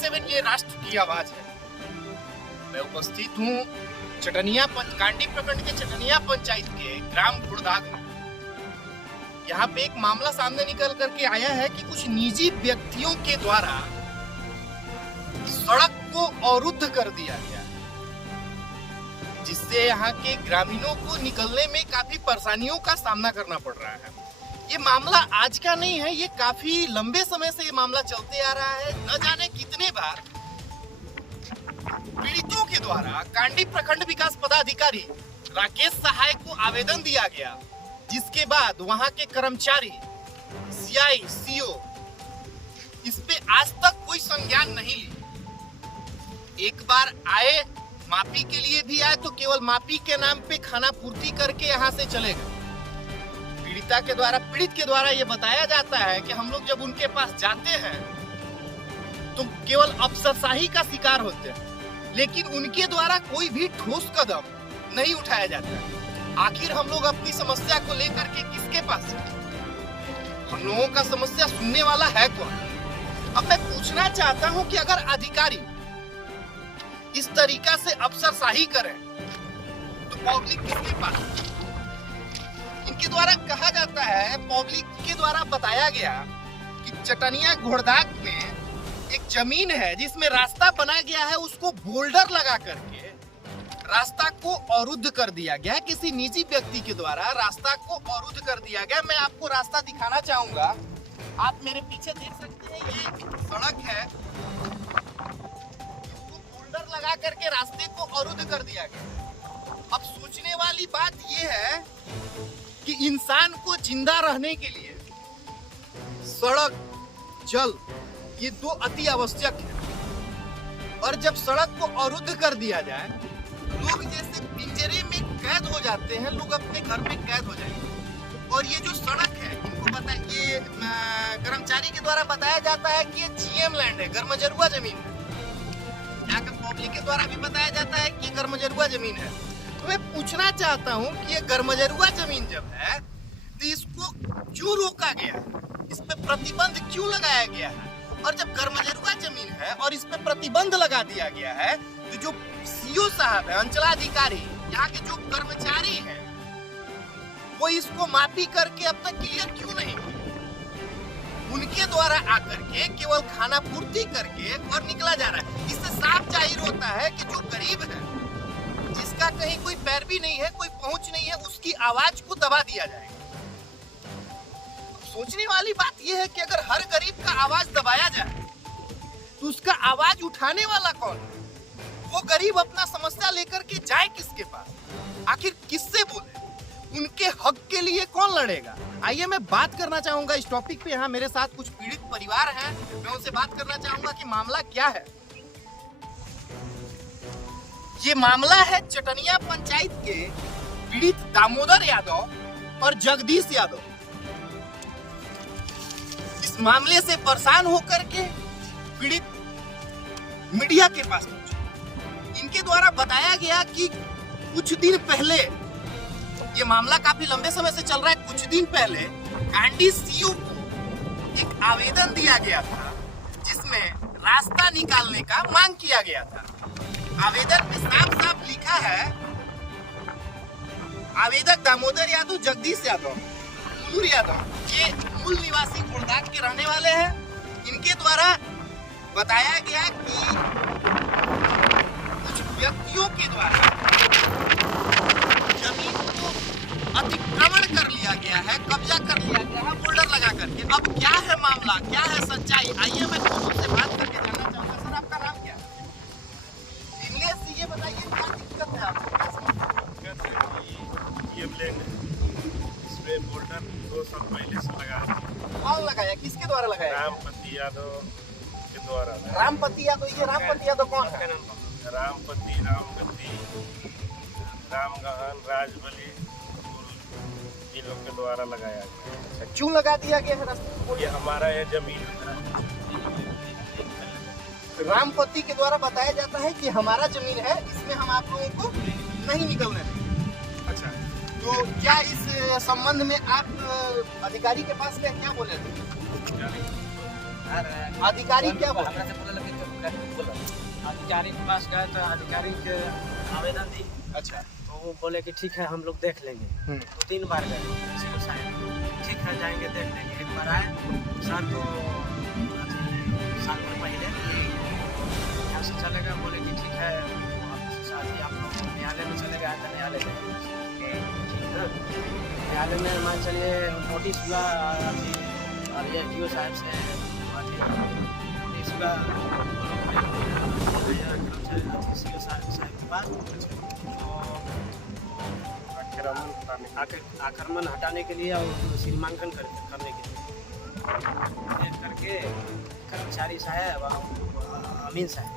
97 ये राष्ट्र की आवाज है। मैं उपस्थित हूँ कांडी प्रखंड के चटनिया पंचायत के ग्राम घुड़दाग में। यहाँ पे एक मामला सामने निकल करके आया है कि कुछ निजी व्यक्तियों के द्वारा सड़क को अवरुद्ध कर दिया गया, जिससे यहाँ के ग्रामीणों को निकलने में काफी परेशानियों का सामना करना पड़ रहा है। ये मामला आज का नहीं है, ये काफी लंबे समय से ये मामला चलते आ रहा है। न जाने कितने बार पीड़ितों के द्वारा कांडी प्रखंड विकास पदाधिकारी राकेश सहाय को आवेदन दिया गया, जिसके बाद वहां के कर्मचारी सीआई सीओ इस पे आज तक कोई संज्ञान नहीं ली। एक बार आए, माफी के लिए भी आए तो केवल माफी के नाम पे खाना पूर्ति करके यहाँ से चले गए। पीड़ित के द्वारा ये बताया जाता है कि हम लोग जब उनके पास जाते हैं तो केवल अफसरशाही का शिकार होते हैं, लेकिन उनके द्वारा कोई भी ठोस कदम नहीं उठाया जाता है। आखिर हम लोग अपनी समस्या को लेकर के किसके पास जाएं? हम लोगों का समस्या सुनने वाला है कौन? अब मैं पूछना चाहता हूं कि अगर अधिकारी इस तरीका से अफसरशाही करें तो पब्लिक किसके पास? इनके द्वारा कहा जाता है, पब्लिक के द्वारा बताया गया कि चटनिया घुड़दाग में एक जमीन है जिसमें रास्ता बनाया गया है, उसको बोल्डर लगा करके रास्ता को अवरुद्ध कर दिया गया है। किसी निजी व्यक्ति के द्वारा रास्ता को अवरुद्ध कर दिया गया। मैं आपको रास्ता दिखाना चाहूंगा, आप मेरे पीछे देख सकते हैं, ये सड़क है, इसको बोल्डर लगा करके रास्ते को अवरुद्ध कर दिया गया। अब सोचने वाली बात यह है कि इंसान को जिंदा रहने के लिए सड़क, जल, ये दो अति आवश्यक है। और जब सड़क को अवरुद्ध कर दिया जाए, लोग जैसे पिंजरे में कैद हो जाते हैं, लोग अपने घर में कैद हो जाएंगे। और ये जो सड़क है, इनको ये कर्मचारी के द्वारा बताया जाता है कि ये जीएम लैंड है, गर्मजरुआ जमीन है। यहाँ के पब्लिक के द्वारा भी बताया जाता है कि ये गर्मजरुआ जमीन है। तो मैं पूछना चाहता हूँ कि ये गर्मजरुआ जमीन जब है तो इसको क्यों रोका गया है, इस पे प्रतिबंध क्यों लगाया गया है? और जब गर्मजरुआ जमीन है और इस पे प्रतिबंध लगा दिया गया है, तो जो सीओ साहब है, अंचलाधिकारी, यहाँ के जो कर्मचारी हैं, वो इसको माफी करके अब तक क्लियर क्यों नहीं? उनके द्वारा आकर के केवल खाना पूर्ति करके और निकला जा रहा है। इससे साफ जाहिर होता है कि जो गरीब है, जिसका कहीं कोई पैरवी नहीं है, कोई पहुंच नहीं है, उसकी आवाज को दबा दिया जाएगा। सोचने वाली बात यह है कि अगर हर गरीब का आवाज दबाया जाए तो उसका आवाज उठाने वाला कौन? वो गरीब अपना समस्या लेकर के जाए किसके पास? आखिर किससे बोले? उनके हक के लिए कौन लड़ेगा? आइए मैं बात करना चाहूंगा इस टॉपिक पे। यहाँ मेरे साथ कुछ पीड़ित परिवार हैं, मैं उनसे बात करना चाहूंगा कि मामला क्या है। ये मामला है चटनिया पंचायत के पीड़ित दामोदर यादव और जगदीश यादव। इस मामले से परेशान होकर के पीड़ित मीडिया के पास पहुंचे। इनके द्वारा बताया गया कि कुछ दिन पहले, ये मामला काफी लंबे समय से चल रहा है, कुछ दिन पहले कांडी सीओ को एक आवेदन दिया गया था जिसमें रास्ता निकालने का मांग किया गया था। आवेदन में साफ साफ लिखा है, आवेदक दामोदर यादव, जगदीश यादव, कुलूर यादव, ये मूल निवासी घुड़दाग के रहने वाले हैं। इनके द्वारा बताया गया कि कुछ व्यक्तियों के द्वारा जमीन को अतिक्रमण कर लिया गया है, कब्जा कर लिया गया है बोल्डर लगा करके। अब क्या है मामला, क्या है सच्चाई? आइए मैं दोनों से बात करके जानना चाहूंगा। सर, आपका नाम क्या है? ये बताइए क्या दिक्कत है आपको? ये लैंड है, इसमें बोल्डर 2 साल पहले से लगा है। कौन लगाया, किसके द्वारा लगाया? रामपति यादव के द्वारा। रामपति यादव, ये रामपति यादव कौन है? रामपति, रामगति, रामगहन, राजबली, इन लोग के द्वारा लगाया गया। क्यों लगा दिया गया है रास्ते को? ये हमारा ये जमीन है। रामपति के द्वारा बताया जाता है कि हमारा जमीन है, इसमें हम आप लोगों को नहीं निकलने देंगे। अच्छा, तो क्या इस संबंध में आप अधिकारी के पास गए, क्या बोले थे? अधिकारी क्या बोले? अधिकारी के पास गए तो अधिकारी के आवेदन दी। अच्छा। तो वो बोले कि ठीक है हम लोग देख लेंगे। 2-3 बार गए सीओ साहब, ठीक है जाएंगे देख लेंगे। एक बार आए सर तो साल भर पहले यहाँ से चले गए, बोले कि ठीक है आप लोग न्यायालय में चले गए, तो न्यायालय में मान चलिए नोटिस हुआ अभी DO साहब से नोटिस हुआ सीओ साहब के पास। आक्रमण हटाने के लिए और सीमांकन करने के लिए देख करके कर्मचारी साहब अमीन साहब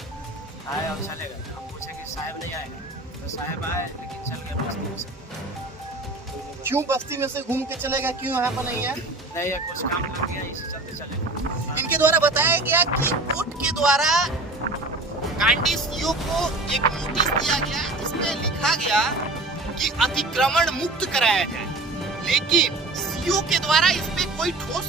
आए और चले गए। हम पूछे कि साहब नहीं आएगा, तो साहब आए लेकिन चल गए बस्ती में से। क्यों बस्ती में से घूम के चलेगा, क्यों यहाँ पर नहीं है? नहीं है, कुछ काम लग गया, इसी चलते चले गए। इनके द्वारा बताया गया कि कोर्ट के द्वारा कांडी सीओ को एक नोटिस दिया गया है जिसमें लिखा गया कि अतिक्रमण मुक्त कराया जाए, लेकिन सीओ के द्वारा इस पे कोई ठोस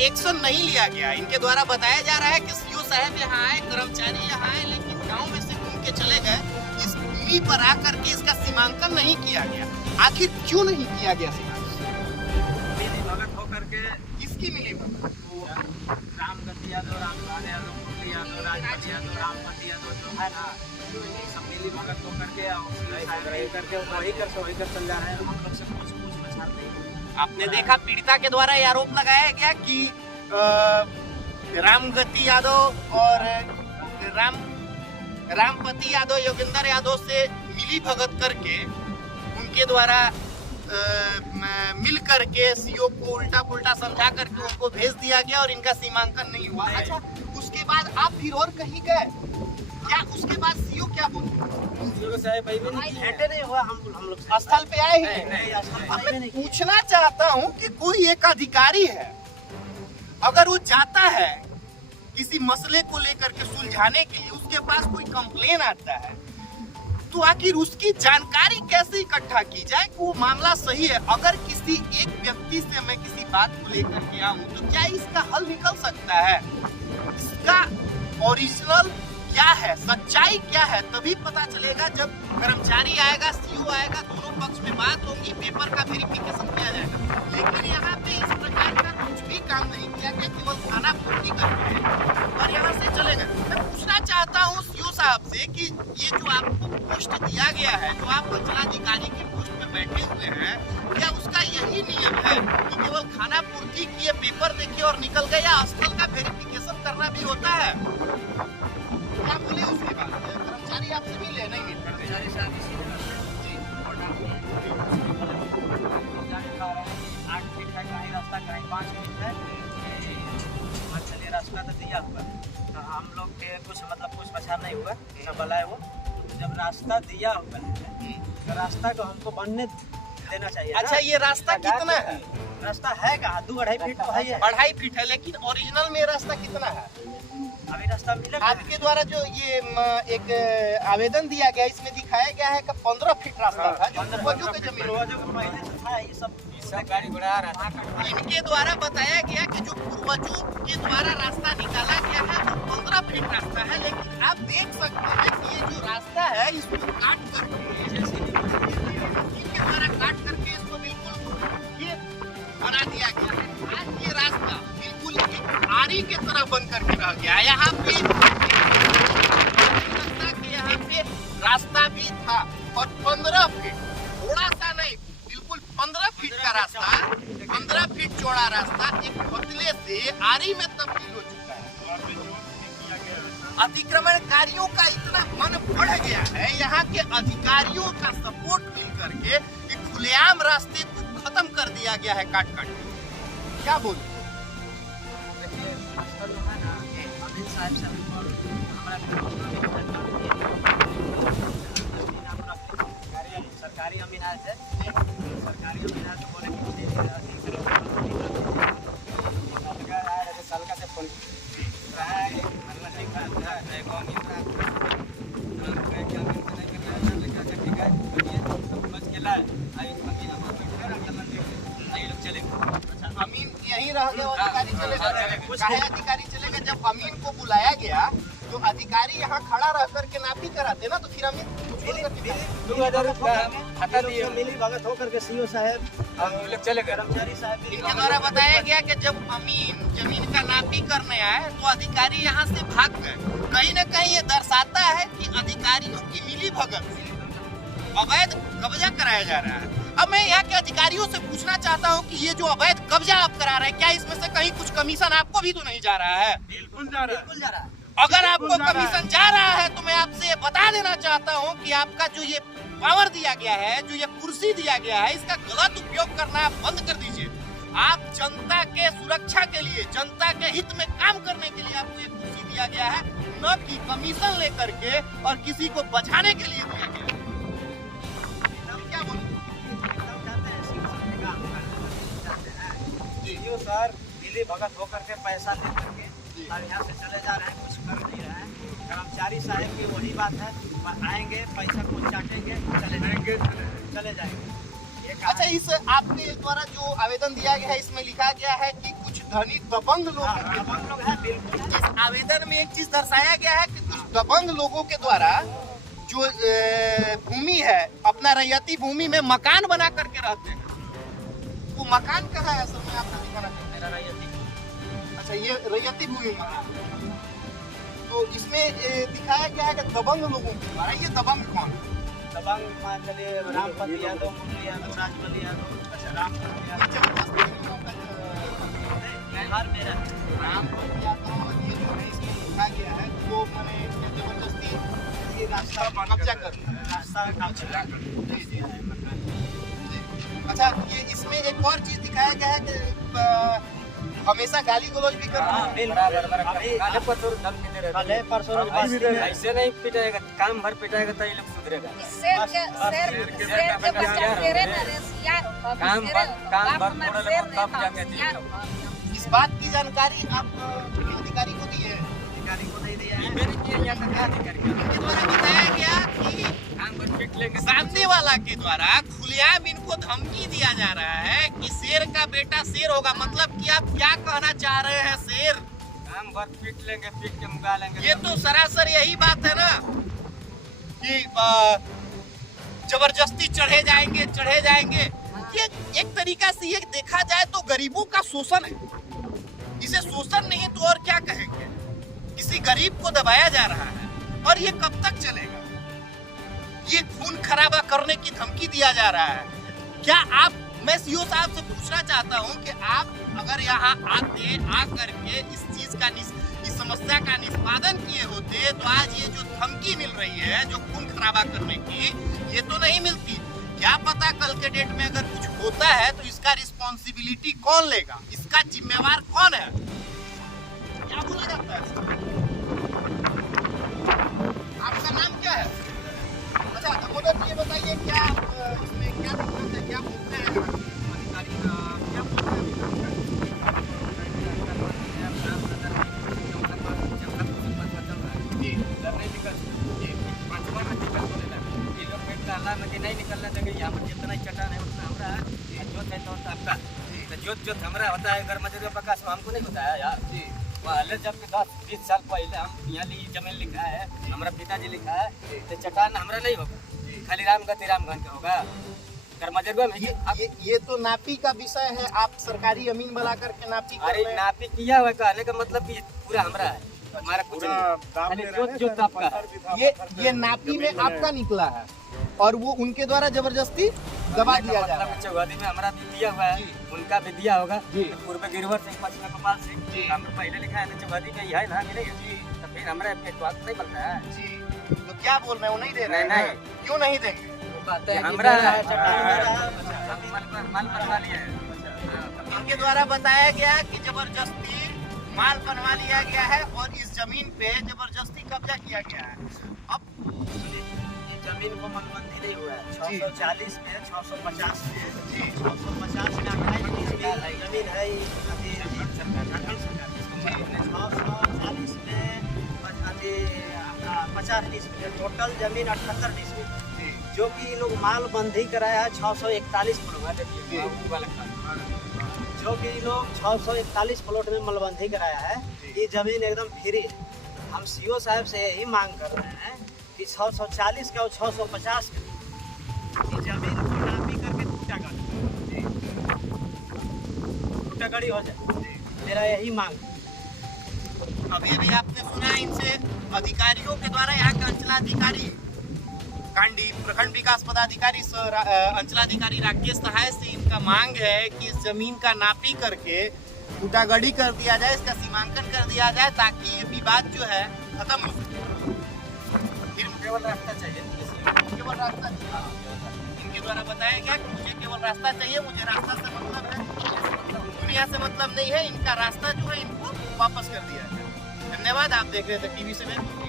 एक्शन नहीं लिया गया। इनके द्वारा बताया जा रहा है कि सीओ साहब यहाँ आए, कर्मचारी यहाँ आए, लेकिन गांव में से घूम के चले गए। इस भूमि पर आकर के इसका सीमांकन नहीं किया गया। आखिर क्यों नहीं किया गया सीमांकन? मिली भगत होकर के इसकी मिली भगत रामगति यादव, रामलाल यादव, मुरली यादव, राजपति यादव, रामपति यादव जो है ना, सब मिली भगत होकर के करके वही कर चल जा रहे हैं। हम लोग से कुछ बचा नहीं। आपने देखा पीड़िता के द्वारा ये आरोप लगाया गया कि रामगति यादव और रामपति यादव योगेंद्र यादव से मिली भगत करके उनके द्वारा मिल करके सीओ को उल्टा पुल्टा समझा करके उनको भेज दिया गया और इनका सीमांकन नहीं हुआ। अच्छा, उसके बाद आप फिर और कहीं गए क्या? उसके बाद सीओ क्या बोले? नहीं हुआ, हम लोग स्थल पे आए ही नहीं, मैं पूछना चाहता हूँ कि कोई एक अधिकारी है, अगर वो जाता है किसी मसले को लेकर के सुलझाने के लिए, उसके पास कोई कंप्लेन आता है, तो आखिर उसकी जानकारी कैसे इकट्ठा की जाए कि वो मामला सही है? अगर किसी एक व्यक्ति से मैं किसी बात को लेकर के आऊं तो क्या इसका हल निकल सकता है? इसका ओरिजिनल क्या है, सच्चाई क्या है, तभी पता चलेगा जब कर्मचारी आएगा, सीओ आएगा, दोनों पक्ष में बात होगी, पेपर का वेरिफिकेशन किया जाएगा। लेकिन यहाँ पे इस प्रकार का कुछ भी काम नहीं किया गया, केवल खाना पूर्ति करते हैं और यहाँ से चले गए। मैं पूछना चाहता हूँ सीओ साहब से कि ये जो आपको पोस्ट दिया गया है, जो आप अंचलाधिकारी की पोस्ट पे बैठे हुए हैं, क्या उसका यही नियम है कि केवल खाना पूर्ति किए, पेपर देखे और निकल गए, या स्थल का वेरिफिकेशन करना भी होता है? क्या बोले उसके बाद? कर्मचारी आपसे मिले नहीं मिले? कर्मचारी साहब रास्ता कहीं 5 मिनट है, चलिए रास्ता तो दिया हुआ है, तो हम लोग के कुछ बचा नहीं हुआ, सब भला वो जब रास्ता दिया हुआ है तो रास्ता को हमको बनने देना चाहिए। अच्छा, ये रास्ता कितना है? रास्ता है कहाँ? 2-2.5 फीट तो है। 2.5 फीट है, लेकिन ओरिजिनल में रास्ता कितना है? अभी रास्ता मिला आपके द्वारा जो ये एक आवेदन दिया गया, इसमें दिखाया गया है कि 15 फीट रास्ता था, जो पूर्वजों के जमीन पहले से था। ये सब गाड़ी घोड़ा आ रहा था। इनके द्वारा बताया गया कि जो पूर्वजों के द्वारा रास्ता निकाला गया है वो 15 फीट रास्ता है, लेकिन आप देख सकते हैं कि ये जो रास्ता है इसको काट करके, इनके द्वारा काट करके इसको बिल्कुल ये बना दिया गया है। आज ये रास्ता बिल्कुल एक आरी के तरह बन करके रह गया। यहाँ पे रास्ता भी था और 15 फीट, थोड़ा सा नहीं, बिल्कुल 15 फीट का रास्ता, 15 फीट चौड़ा रास्ता एक पतले से आरी में तब्दील हो चुका है। अतिक्रमणकारियों का इतना मन बढ़ गया है, यहाँ के अधिकारियों का सपोर्ट मिल करके एक खुलेआम रास्ते को खत्म कर दिया गया है काट काट। क्या बोल सरकारी अमीन आए थे, सरकारी अमीन आए तो बोले कि सलका से फोन अमीन यहीं रह गए, अधिकारी चले गए? काहे अधिकारी चले गए? जब अमीन को बुलाया गया तो अधिकारी यहाँ खड़ा रह करके नापी कराते ना, तो फिर हम हटा दिए, मिली भगत होकर के सीओ साहब चले गए, कर्मचारी साहब इनके द्वारा बताया गया कि जब अमीन जमीन का नापी करने आए तो अधिकारी यहाँ से भाग गए। कहीं न कहीं ये दर्शाता है कि अधिकारियों की मिली भगत से अवैध कब्जा कराया जा रहा है। अब मैं यहाँ के अधिकारियों से पूछना चाहता हूँ कि ये जो अवैध कब्जा आप करा रहे हैं, क्या इसमें से कहीं कुछ कमीशन आपको भी तो नहीं जा रहा है? बिल्कुल जा रहा है, बिल्कुल जा रहा है। अगर आपको कमीशन जा रहा है तो मैं आपसे ये बता देना चाहता हूँ कि आपका जो ये पावर दिया गया है, जो ये कुर्सी दिया गया है, इसका गलत उपयोग करना आप बंद कर दीजिए। आप जनता के सुरक्षा के लिए, जनता के हित में काम करने के लिए आपको ये कुर्सी दिया गया है, न कि कमीशन लेकर के और किसी को बचाने के लिए दिया गया है। क्या बोलूं? सीओ सर मिली भगत होकर के पैसा ले करके और यहाँ से चले जा रहे हैं, कुछ कर नहीं रहे हैं। कर्मचारी साहब की वही बात है, आएंगे पैसा को चाटेंगे, चले जाएंगे। अच्छा, इस आपके द्वारा जो आवेदन दिया गया है इसमें लिखा गया है कि कुछ धनी दबंग लोग हैं, बिल्कुल। इस आवेदन में एक चीज दर्शाया गया है कि कुछ दबंग लोगों के द्वारा जो भूमि है, अपना रैयती भूमि में मकान बना करके रहते हैं। वो मकान कहाँ है असल में, आपको दिखाना चाहिए। मेरा रैयती, अच्छा, ये रैयती भूमि मकान। तो इसमें दिखाया गया है कि दबंग लोगों के द्वारा। ये दबंग कौन है? दबंग मान चलिए रामपति यादव, मुरली यादव, राजबली यादव, अच्छा रामपति यादव, हर मेरा रामपति यादव, ये जो है इसमें लिखा गया है वो मैंने जबरदस्ती ये रास्ता कब्जा कर लिया, रास्ता कब्जा कर। जी जी। अच्छा, ये इसमें एक और चीज दिखाया गया है कि हमेशा गाली गलौज भी करते हैं। कल परसों ऐसे नहीं पिटाएगा, काम भर पिटाएगा तो ये लोग सुधरेगा। काम भर तब जाके इस बात की जानकारी आप अधिकारी को दी है? अधिकारी को नहीं दिया है। इनके द्वारा बताया गया कि काम भर पिट लेंगे। सामने वाला के द्वारा खुलेआम इनको धमकी दिया जा रहा है कि शेर का बेटा शेर होगा। मतलब कि आप क्या कहना चाह रहे हैं शेर? काम भर पीट लेंगे, पीट के मुका लेंगे। ये तो सरासर यही बात है ना कि जबरदस्ती चढ़े जाएंगे। ये एक तरीका से ये देखा जाए तो गरीबों का शोषण है। इसे शोषण नहीं तो और क्या कहेंगे। किसी गरीब को दबाया जा रहा है और ये कब तक चलेगा? ये खून खराबा करने की धमकी दिया जा रहा है। क्या आप, मैं सीओ साहब से पूछना चाहता हूं कि आप अगर यहाँ आकर के इस समस्या का निष्पादन किए होते तो आज ये जो धमकी मिल रही है, जो खून खराबा करने की, ये तो नहीं मिलती। क्या पता कल के डेट में अगर कुछ होता है तो इसका रिस्पॉन्सिबिलिटी कौन लेगा, इसका जिम्मेवार कौन है? क्या बोला जाता है? आपका नाम क्या है? अच्छा, तो ये बताइए क्या इसमें क्या दिक्कत है, क्या बोलते हैं अधिकारी, क्या बोलते हैं? नहीं निकलना चाहिए। यहाँ पर जितना चट्टान है उतना हमारा है, जोत है तो आपका। जोत हमारा होता है, अगर मजदूर प्रकाश में हमको नहीं बताया यार। पहले जब 10-20 साल पहले हम यहाँ जमीन लिखा है, हमारा पिताजी लिखा है, तो चट्टान हमारा नहीं होगा, खाली रामगति रामगंज का होगा। कर्मजरवा में ये तो नापी का विषय है। आप सरकारी अमीन बुला करके नापी कर अरे रहे हैं। नापी किया हुआ, कहने का मतलब कि पूरा हमारा है, हमारा कुछ नहीं, खाली जोत आपका है। ये नापी में आपका निकला है और वो उनके द्वारा जबरदस्ती दबा दिया जा रहा है। चौहदी में हमारा भी दिया हुआ है, उनका भी दिया होगा। पूर्व गिरवर सिंह, पश्चिम गोपाल सिंह, हम पहले लिखा है तो चौहदी में ही है ना, मिलेगा जी। तो फिर हमारा नहीं बनता है जी। तो क्या बोल रहे हैं, वो नहीं दे रहे हैं? नहीं। क्यों नहीं देंगे? हमारा माल बनवा लिया है। इनके द्वारा बताया गया कि जबरदस्ती माल बनवा लिया गया है और इस जमीन पे जबरदस्ती कब्जा किया गया है। अब जमीन को मनबंदी नहीं हुआ है। 640 में, 650 में, 650 में 28 में जमीन है। 640 में 50 डिसमिल, टोटल जमीन 78 डिसमिल, जो कि ये लोग माल बंदी कराया है 641 प्लॉट, जो कि लोग 641 प्लॉट में मलबंदी कराया है। ये जमीन एकदम फ्री है, हम सीओ साहब से यही मांग कर रहे हैं कि 640 का और 650 की जमीन को नापी करके टूटा गाड़ी हो जाए। मेरा यही मांग है। अभी अभी आपने सुना इनसे अधिकारियों के द्वारा यहाँ के अंचलाधिकारी कांडी प्रखंड विकास पदाधिकारी अंचलाधिकारी राकेश सहाय से इनका मांग है कि इस जमीन का नापी करके टूटागढ़ी कर दिया जाए, इसका सीमांकन कर दिया जाए ताकि ये विवाद जो है खत्म हो सके। फिर केवल रास्ता चाहिए, केवल रास्ता चाहिए। इनके द्वारा बताया गया कि मुझे केवल रास्ता चाहिए, मुझे रास्ता से मतलब है, दुनिया से मतलब नहीं है। इनका रास्ता जो है इनको वापस कर दिया जाए। धन्यवाद। आप देख रहे थे TV7।